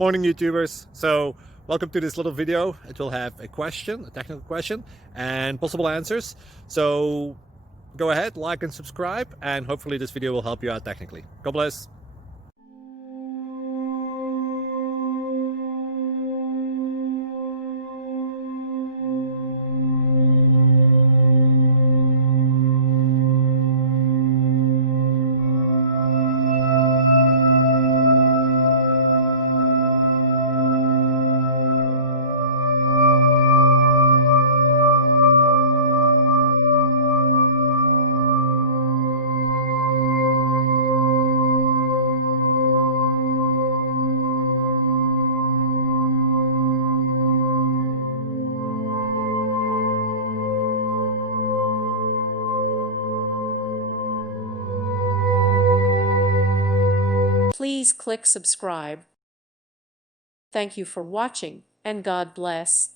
Morning YouTubers. So welcome to this little video. It will have a question, a technical question, and possible answers. So go ahead, like and subscribe, and hopefully this video will help you out technically. God bless. Please click subscribe. Thank you for watching, and God bless.